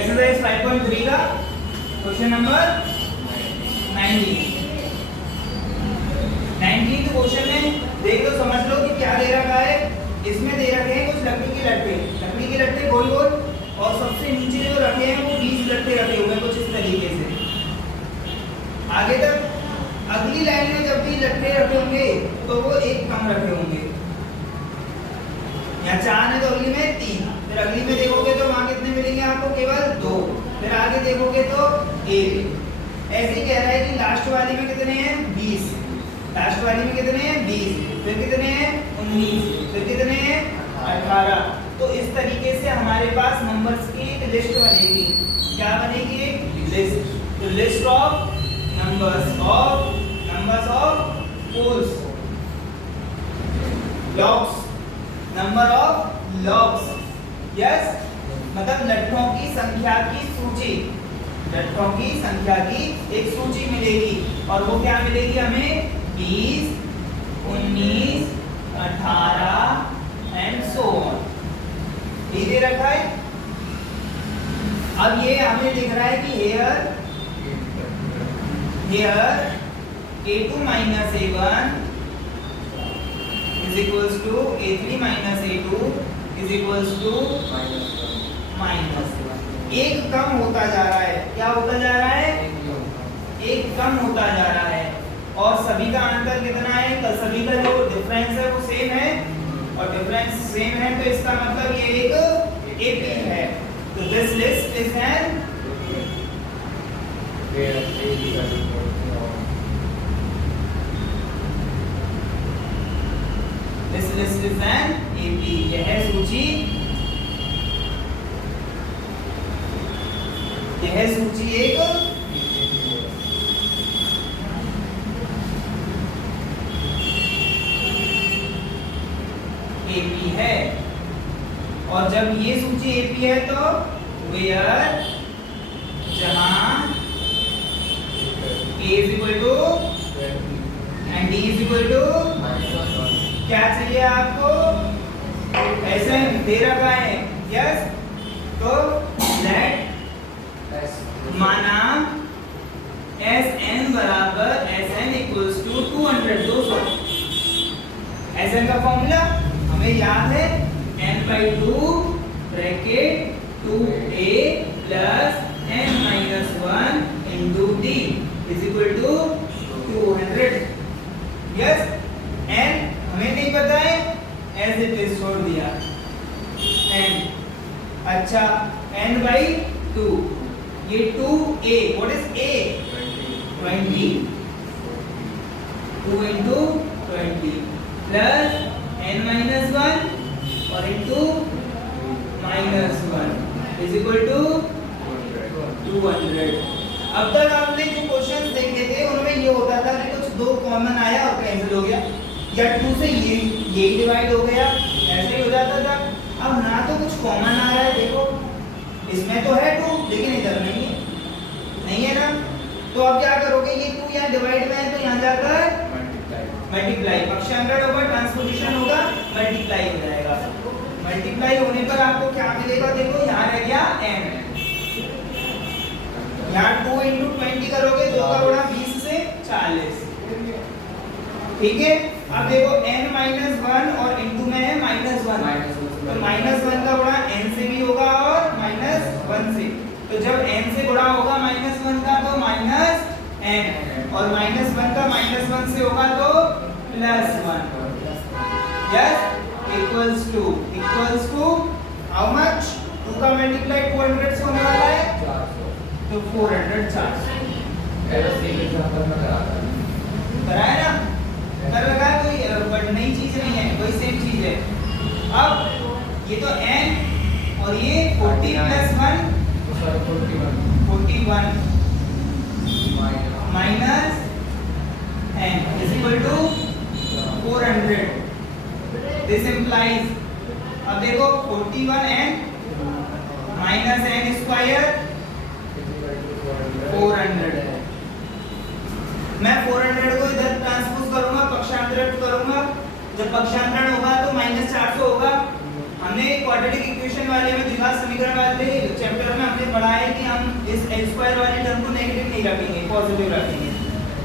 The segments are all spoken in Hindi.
एक्सरसाइज 5.3 का क्वेश्चन नंबर 19 क्वेश्चन में देख लो, समझ लो कि क्या दे रखा है। इसमें दे रखे हैं कुछ लकड़ी के लट्टे गोल गोल, और सबसे नीचे जो रखे हैं वो 20 लट्टे रखे हुए हैं कुछ इस तरीके से। आगे तक अगली लाइन में जब भी लट्टे रखे होंगे तो वो एक कम रखे होंगे। यहाँ 4 है तो अगली में 3, फिर अगली में देखोगे तो वहां कितने मिलेंगे आपको, केवल 2। फिर आगे देखोगे तो 1। ऐसे ही कह रहा है कि लास्ट वाली में कितने हैं, 20। लास्ट वाली में कितने हैं, 20। फिर कितने हैं, 19। फिर कितने हैं, 18। तो इस तरीके से हमारे पास नंबर्स की एक लिस्ट बनेगी। क्या बनेगी, एक लिस्ट। तो list of numbers of poles, logs, number of logs, yes, मतलब लट्ठों की संख्या की सूची। लट्ठों की संख्या की एक सूची मिलेगी, और वो क्या मिलेगी हमें, 20, 19, 18 एंड सो ऑन। ये दे रखा है। अब ये हमें दिख रहा है कि here a2 minus a1 is equals to a3 minus a2 is equals to minus 1। एक कम होता जा रहा है। क्या होता जा रहा है, एक कम होता जा रहा है। और सभी का अंतर कितना है, तो सभी का जो डिफरेंस है वो सेम है, और डिफरेंस सेम है तो इसका मतलब ये एक AP है। तो this list is an This list is an AP। यह सूची एक AP है। और जब ये सूची AP है तो where जहां A is equal to and D is equal to क्या चाहिए आपको, ऐसे दे रखा है, यस। तो लेट माना Sn बराबर Sn इक्वल्स टू 200। Sn का फॉर्मूला हमें याद है, n/2 bracket 2a plus n-1 into d is equal to 200। Yes, n हमें नहीं पता है, एज इट इज छोड़ दिया n। अच्छा, n/2, ये 2a, what is a, 20, 2 into 20 plus n-1 और into -1 इज इक्वल टू 200। अब तक आपने जो क्वेश्चंस देखे थे उनमें ये होता था कि कुछ दो कॉमन आया और कैंसिल हो गया, या 2 से ये डिवाइड हो गया, ऐसे ही हो जाता था। अब ना तो कुछ कॉमन आ रहा है, देखो इसमें तो है 2 लेकिन इधर नहीं है ना। तो अब क्या करोगे, ये 2 यहाँ डिवाइड में है तो यहाँ जाकर मल्टीप्लाई, पक्षांतर होगा, ट्रांसपोजिशन होगा, मल्टीप्लाई हो जाएगा। मल्टीप्लाई होने पर आपको क्या मिलेगा, देखो यहाँ रह गया n, यहाँ 2 into 20 करोगे, 2 का गुणा 20 से 40, ठीक है। अब देखो n-1 और इंटू में है -1, तो -1 का गुणा n से भी होगा और -1 से। तो जब n से गुणा होगा -1 का तो -n, और -1 का -1 से होगा तो +1। Yes, equals to how much, 2 का मल्टीप्लाई 200 से होने वाला है तो 400, 400 कराया ना, कर लगा, कोई नई चीज नहीं है, कोई सेम चीज है। अब ये तो n और ये 40 plus 1 41 minus n is equal to 400। This implies, अब देखो 41n माइनस n स्क्वायर 400 है। मैं 400 को इधर ट्रांसपोज करूंगा, पक्षांतरण करूंगा, जब पक्षांतरण होगा तो -400 होगा। हमने क्वाड्रेटिक इक्वेशन वाले में, द्विघात समीकरण वाले चैप्टर में हमने पढ़ा है कि हम इस x स्क्वायर वाले टर्म को नेगेटिव नहीं रखेंगे, पॉजिटिव रखेंगे।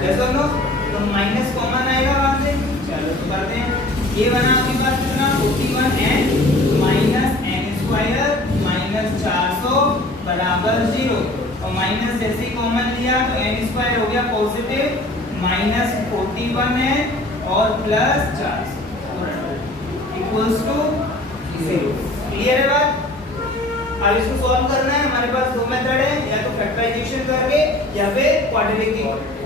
जैसे नो तो माइनस कॉमन आएगा वहां से। चलो तो करते हैं। ये बना आपके पास कितना 41n minus n square minus 400 बराबर 0 और माइनस जैसे ही कॉमन लिया तो n स्क्वायर हो गया पॉजिटिव माइनस 41n और प्लस 400 इक्वल्स टू 0। क्लियर है बात? अब इसको सॉल्व करना है। हमारे पास दो मेथड है, या तो फैक्टराइजेशन करके या फिर क्वाड्रेटिक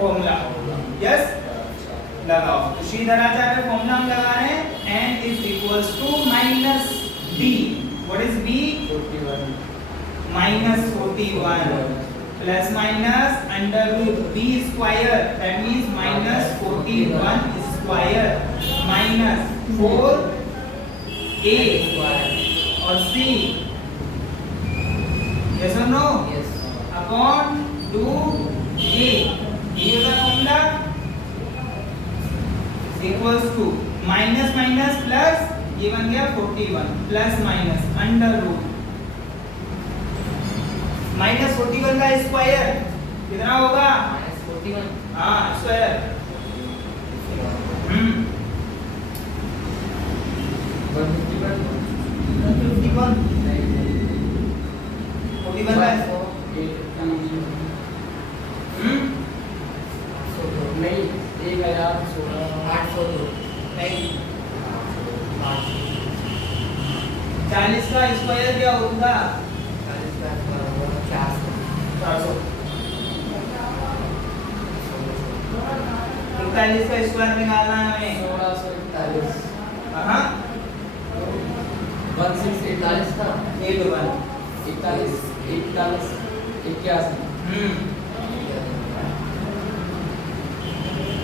फॉर्मूला। यस लगाओ। तो श्रीधराचार्य में फॉर्मूला हम लगा रहे हैं n is equals to minus b। What is b? 41 minus 41 plus minus under root b square, that means minus 41 square minus 4a और c yes or no yes upon 2a ये का formula equals to minus minus plus ये बन गया 41 plus minus under root minus 41 का स्क्वायर कितना होगा? माइनस 41 हाँ स्क्वायर 151 नहीं 1016 नहीं 40 का स्क्वायर क्या होगा? 40 का स्क्वायर 400 41 का स्क्वायर निकालना है हमें 1641 हाँ 1641 का 81 41 81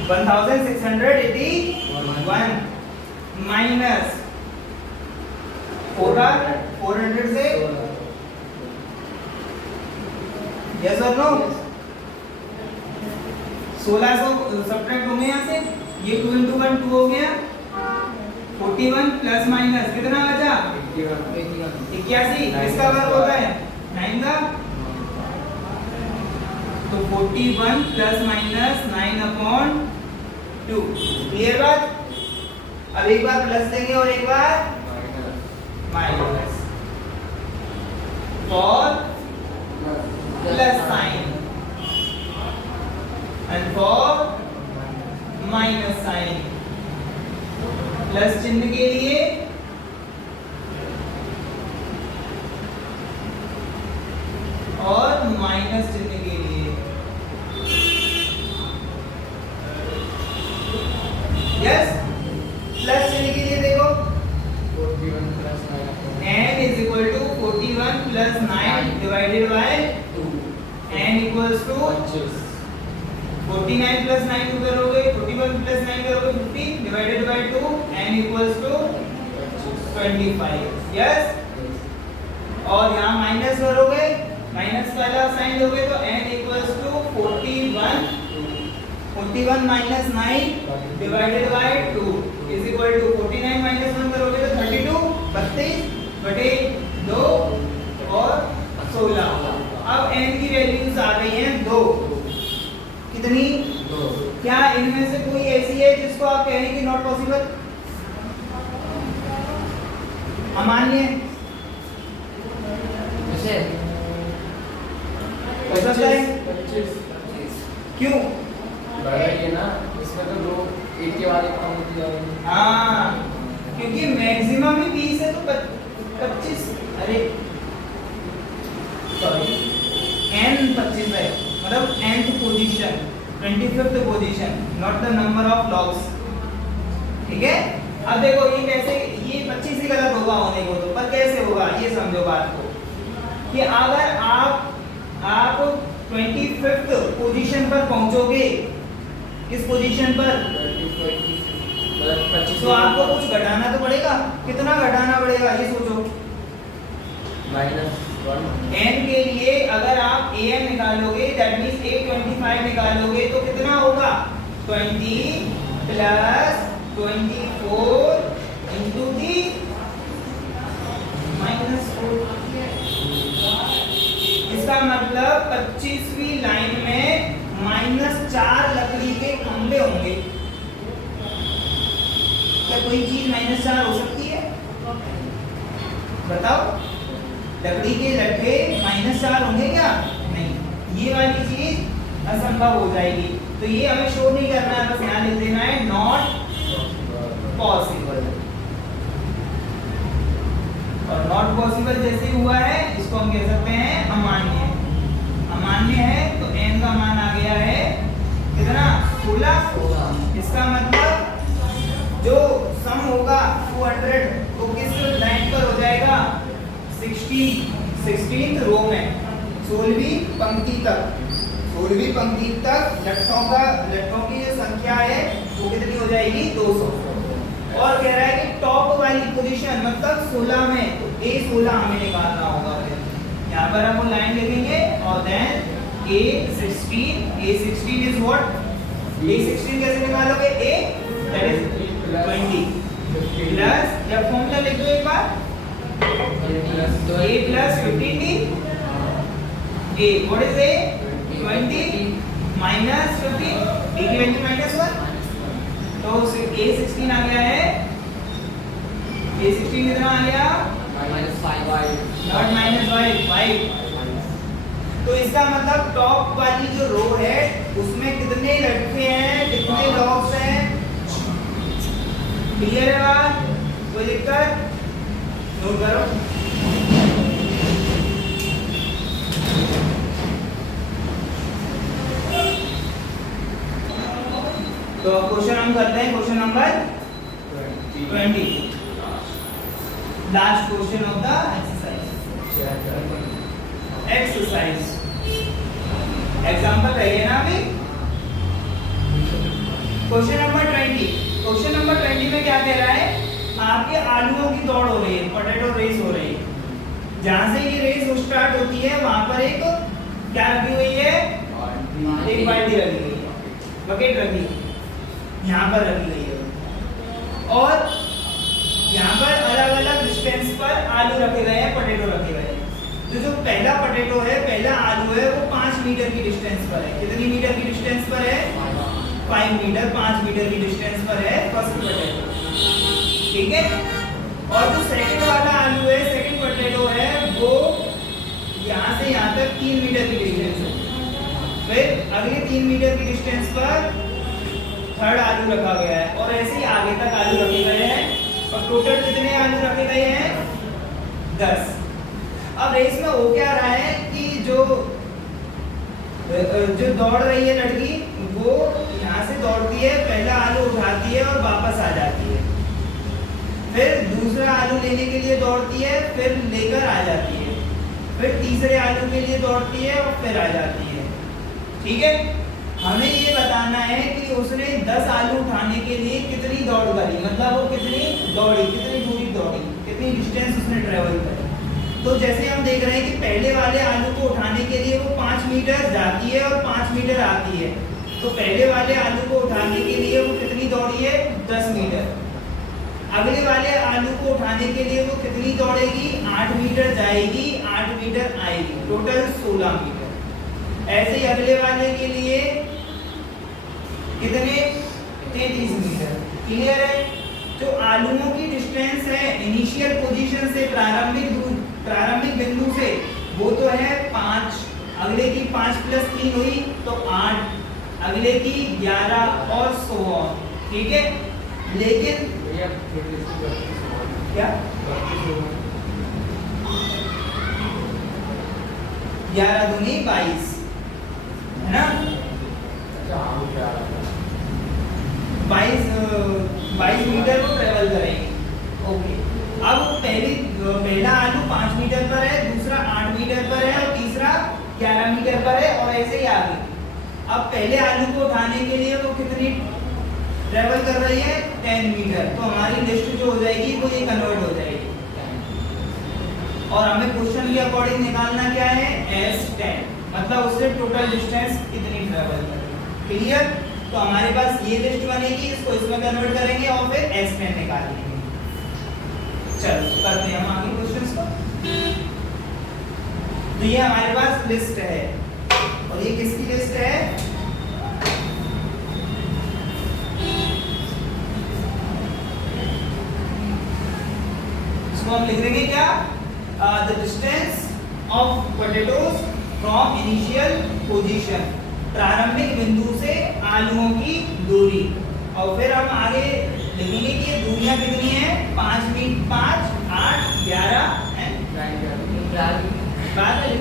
1681 माइनस 400 से यस और नो 1600 सब्ट्रैक्ट होंगे यहाँ से, ये 2 into 1 2 हो गया 41 प्लस माइनस कितना बचा 81 इसका वर्ग होता है 9 का तो 41 प्लस माइनस 9/2। क्लियर बात? अब एक बार प्लस देंगे और एक बार minus for plus sign and for minus sign. Plus चिन्ह के लिए और माइनस चिन्ह के लिए। यस प्लस चिन्ह के लिए देखो 41 plus 9 n is equal to 41 plus 9 divided by 2 n equals to 49 plus 9 को करोगे 41 plus 9 करोगे 50 divided by 2 n equals to 25। Yes और यहाँ माइनस करोगे माइनस वाला साइन दोगे तो n equals to 41 minus 9 divided by 2 is equal to 49 minus 1 करोगे तो 32 32 बटे 2 और 16। अब n की वैल्यूज आ गई हैं 2। कितनी? 2। क्या इनमें से कोई ऐसी है जिसको आप कह रहे हैं कि नॉट पॉसिबल? अमान्य वैसे हो सकता है 25 क्यों? ये ना इसमें तो दो एक के बाद एक कम होती जाएगी। हाँ क्योंकि मैक्सिमम ही 20 है तो 25 अरे सॉरी n 25 है मतलब nth position 25th position not the number of logs. ठीक है? अब देखो ये कैसे, ये 25 ही गलत होगा होने को तो, पर कैसे होगा ये समझो बात को कि अगर आप 25th पोजीशन पर पहुंचोगे, किस पोजीशन पर? 25 तो आपको कुछ घटाना तो पड़ेगा। कितना घटाना पड़ेगा ये सोचो। -1 n के लिए अगर आप an निकालोगे दैट मींस a25 निकालोगे तो कितना होगा 20 प्लस 24 into the -4। इसका मतलब 25वीं लाइन में -4 लकड़ी के खंभे होंगे। क्या कोई चीज -4 हो सकती है? बताओ, लकड़ी के लट्ठे -4 होंगे क्या? नहीं, ये वाली चीज असंभव हो जाएगी। तो ये हमें शो नहीं करना है, बस यहाँ लिख देना है नॉट पॉसिबल। और नॉट पॉसिबल जैसे हुआ है इसको हम कह सकते हैं अमान्य। अमान्य है तो n का मान आ गया है कितना? 16। इसका मतलब जो सम होगा 200 वो किस लाइन पर हो जाएगा? 16th रो में, 16वीं पंक्ति तक। 16वीं पंक्ति तक लट्ठों की जो संख्या है वो कितनी हो जाएगी? 200। और कह रहा है कि टॉप वाली पोजीशन मतलब 16 में, तो A16 हमें निकालना होगा। फिर यहाँ पर हम वो लाइन लिखेंगे और then A16 is what? A16 कैसे निकालोगे? A दैट इज 20 प्लस, या फॉर्मूला लिख दो एक बार, A plus 15 A, what is A? 20 minus 15, A की वैल्यू -1, तो A16 आ गया है। A16 कितना आ गया? नॉट -5। तो इसका मतलब टॉप वाली जो रो है उसमें कितने लट्ठे हैं, कितने लॉक्स हैं? क्लियर है बात? कोई दिक्कत? नोट करो। तो क्वेश्चन हम करते हैं question number 20, last question of the exercise. Example रहिए ना अभी। क्वेश्चन नंबर 20, क्वेश्चन नंबर 20 में क्या कह रहा है? आपके आलूओं की दौड़ हो रही है, पोटैटो रेस हो रही है। जहां से ये रेस स्टार्ट होती है वहां पर एक क्या रखी हुई है? एक बाल्टी रखी हुई है, बकेट रखी है, यहाँ पर रखी गई है। और यहाँ पर अलग अलग डिस्टेंस पर आलू रखे गए हैं, पोटैटो रखे गए हैं। जो पहला पोटैटो है, पहला आलू है, वो 5 मीटर की डिस्टेंस पर है। कितनी मीटर की डिस्टेंस पर है? 5 मीटर, 5 मीटर की डिस्टेंस पर है फर्स्ट पोटैटो, ठीक है। और जो सेकंड वाला आलू है, सेकंड पोटैटो है, वो यहाँ से यहाँ तक 3 मीटर की डिस्टेंस है। फिर अगले 3 मीटर की डिस्टेंस पर थर्ड आलू रखा गया है, और ऐसे ही आगे तक आलू रखे गए हैं। और टोटल कितने आलू रखे गए हैं? 10। अब रेस में हो क्या रहा है कि जो दौड़ रही है लड़की, वो यहाँ से दौड़ती है, पहला आलू उठाती है और वापस आ जाती है। फिर दूसरा आलू लेने के लिए दौड़ती है, फिर लेकर आ जाती है। फिर तीसरे आलू के लिए दौड़ती है और फिर आ जाती है, ठीक है। हमें ये बताना है कि उसने 10 आलू उठाने के लिए कितनी दौड़ करी, मतलब वो कितनी दौड़ी, कितनी दूरी दौड़ी, कितनी डिस्टेंस उसने ट्रेवल करी। तो जैसे हम देख रहे हैं कि पहले वाले आलू को उठाने के लिए वो 5 मीटर जाती है और 5 मीटर आती है। तो पहले वाले आलू को उठाने के लिए वो कितनी दौड़ी है? 10 मीटर। अगले वाले आलू को उठाने के लिए वो कितनी दौड़ेगी? 8 मीटर जाएगी, 8 मीटर आएगी, टोटल 16 मीटर। ऐसे ही अगले वाले के लिए कितने? 33 मीटर। क्लियर है? जो आलूओं की डिस्टेंस है इनिशियल पोजीशन से, प्रारंभिक बिंदु से, वो तो है 5। अगले की 5 + 3 हुई तो 8, अगले की 11 और 16, ठीक है। लेकिन क्या 11 दूनी 22 है ना? 22 मीटर वो ट्रेवल करेंगे। ओके, अब पहला आलू 5 मीटर पर है, दूसरा 8 मीटर पर है और तीसरा 11 मीटर पर है, और ऐसे ही आगे। अब पहले आलू को उठाने के लिए वो कितनी ट्रेवल कर रही है? 10 मीटर। तो हमारी लिस्ट जो हो जाएगी वो ये कन्वर्ट हो जाएगी। और हमें क्वेश्चन के अकॉर्डिंग निकालना क्या है? S10, मतलब उससे टोटल डिस्टेंस कितनी ट्रेवल करेगी। क्लियर? तो हमारे पास ये लिस्ट बनेगी, इसको इसमें कन्वर्ट करेंगे और फिर S10 निकालेंगे। चलो करते हैं हम आगे क्वेश्चंस को। तो ये हमारे पास लिस्ट है और ये किसकी लिस्ट है? इसको हम लिख देंगे क्या? The distance of potatoes from initial position, प्रारंभिक बिंदु से आलुओं की दूरी। और फिर हम आगे लिखेंगे कि ये दूरियां कितनी है? 5 मीटर, 5, 8, 11 एंड 9 बाद में